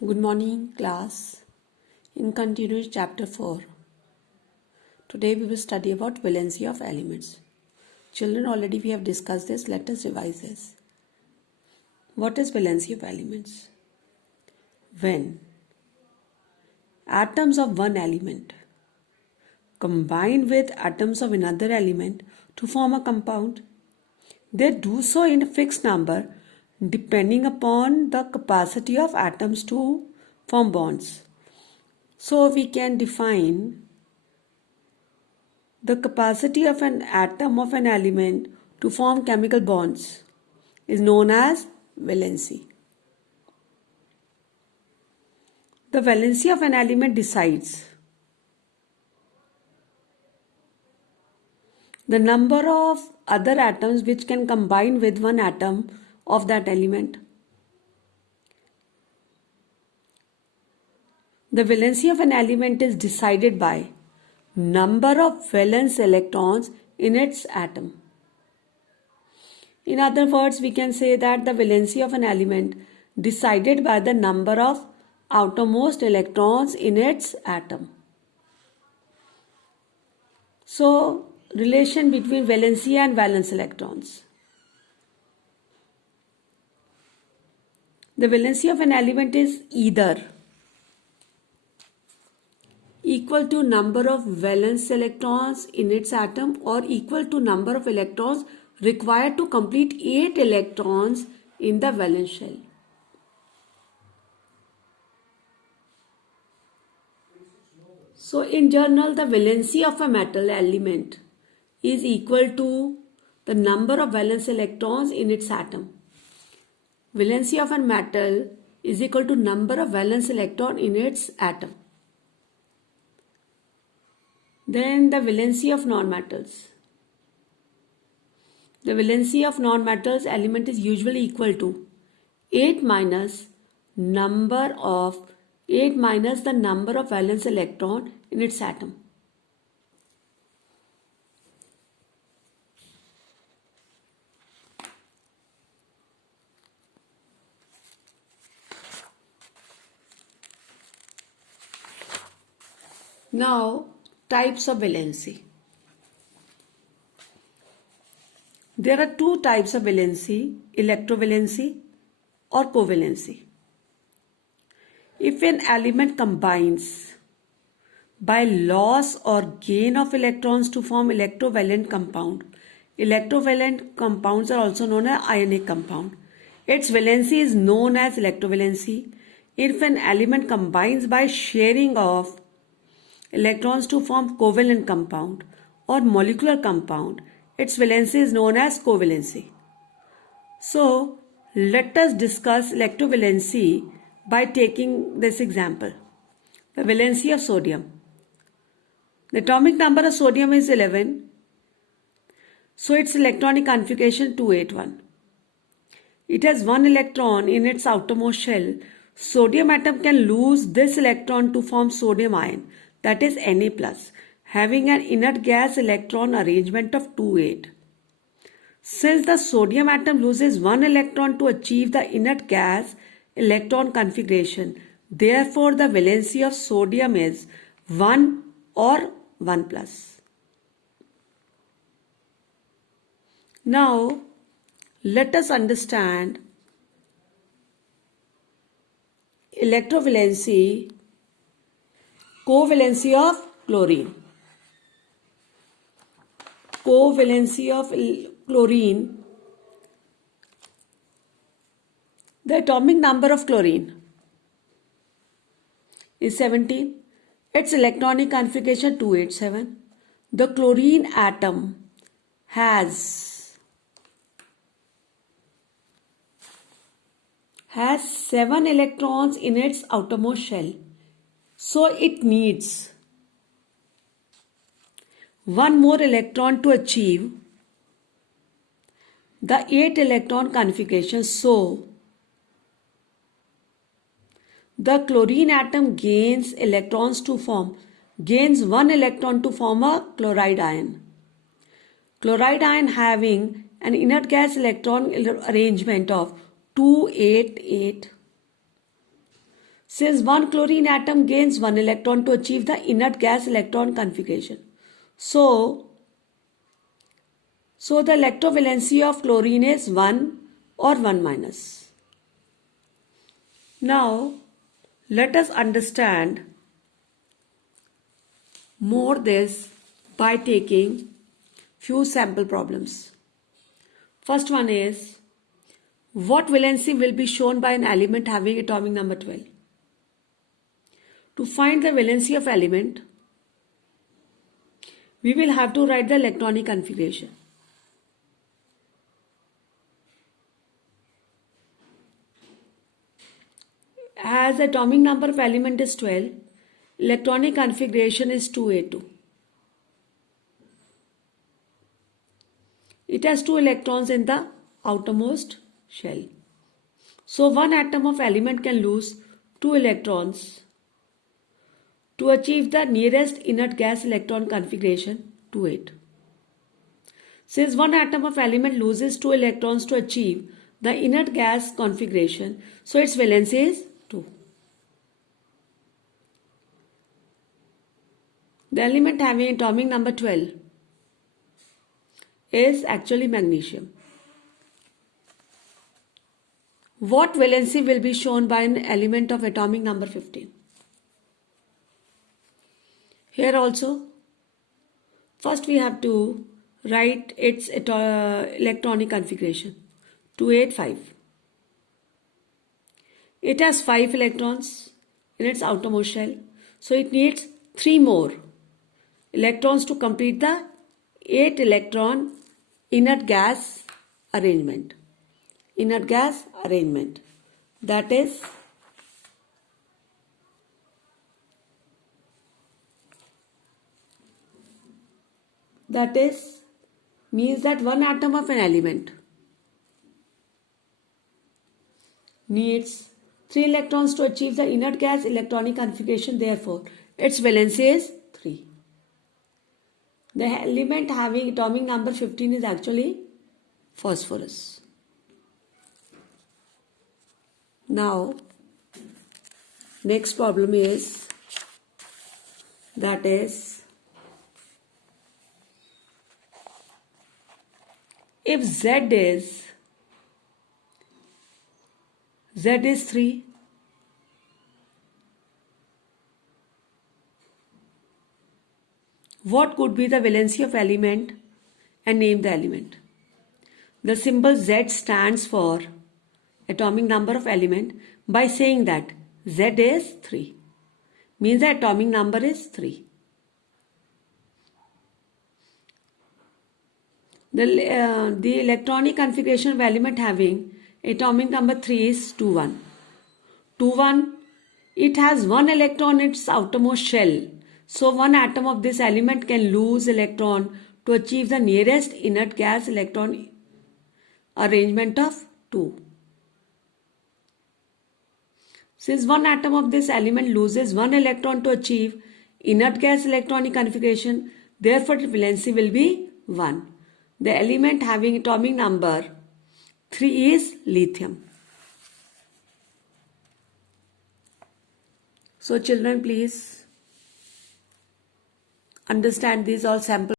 Good morning, class. In continuing chapter 4, today we will study about valency of elements. Children, already we have discussed this. Let us revise this. What is valency of elements? When atoms of one element combine with atoms of another element to form a compound, they do so in a fixed number depending upon the capacity of atoms to form bonds. So we can define the capacity of an atom of an element to form chemical bonds is known as valency. The valency of an element decides the number of other atoms which can combine with one atom of that element. The valency of an element is decided by number of valence electrons in its atom. In other words, we can say that the valency of an element decided by the number of outermost electrons in its atom. So, relation between valency and valence electrons. The valency of an element is either equal to number of valence electrons in its atom or equal to number of electrons required to complete 8 electrons in the valence shell. So in general, the valency of a metal element is equal to the number of valence electrons in its atom. Valency of a metal is equal to number of valence electron in its atom. Then the valency of nonmetals. The valency of nonmetals element is usually equal to 8 minus the number of valence electron in its atom. Now, types of valency. There are two types of valency, electrovalency or covalency. If an element combines by loss or gain of electrons to form electrovalent compound, electrovalent compounds are also known as ionic compound. Its valency is known as electrovalency. If an element combines by sharing of electrons to form covalent compound or molecular compound, its valency is known as covalency. So, let us discuss electrovalency by taking this example. The valency of sodium. The atomic number of sodium is 11. So, its electronic configuration 281. It has one electron in its outermost shell. Sodium atom can lose this electron to form sodium ion, that is Na+, having an inert gas electron arrangement of 2,8. Since the sodium atom loses one electron to achieve the inert gas electron configuration, therefore the valency of sodium is 1 or 1+. Now, let us understand electrovalency, covalency of chlorine. Covalency of chlorine. The atomic number of chlorine is 17. Its electronic configuration 287. The chlorine atom has 7 electrons in its outermost shell. So it needs one more electron to achieve the 8 electron configuration. So the chlorine atom gains one electron to form a chloride ion. Chloride ion having an inert gas electron arrangement of 288. Since one chlorine atom gains one electron to achieve the inert gas electron configuration. So the electrovalency of chlorine is 1 or 1 minus. Now, let us understand more this by taking few sample problems. First one is, what valency will be shown by an element having atomic number 12? To find the valency of element, we will have to write the electronic configuration. As atomic number of element is 12, electronic configuration is 2a2. It has 2 electrons in the outermost shell. So one atom of element can lose 2 electrons to achieve the nearest inert gas electron configuration 2,8. Since one atom of element loses 2 electrons to achieve the inert gas configuration, so its valency is 2. The element having atomic number 12 is actually magnesium. What valency will be shown by an element of atomic number 15? Here also, first we have to write its electronic configuration 285. It has 5 electrons in its outermost shell, so it needs 3 more electrons to complete the 8 electron inert gas arrangement. That is means that one atom of an element needs 3 electrons to achieve the inert gas electronic configuration, therefore its valency is 3. The element having atomic number 15 is actually phosphorus. Now, next problem is, that is, if Z is 3, what could be the valency of element, and name the element? The symbol Z stands for atomic number of element by saying that Z is 3. Means the atomic number is 3. The electronic configuration of element having atomic number 3 is 2,1. 2,1, it has 1 electron in its outermost shell. So one atom of this element can lose electron to achieve the nearest inert gas electron arrangement of 2. Since one atom of this element loses 1 electron to achieve inert gas electronic configuration, therefore the valency will be 1. The element having atomic number 3 is lithium. So children, please understand these all sample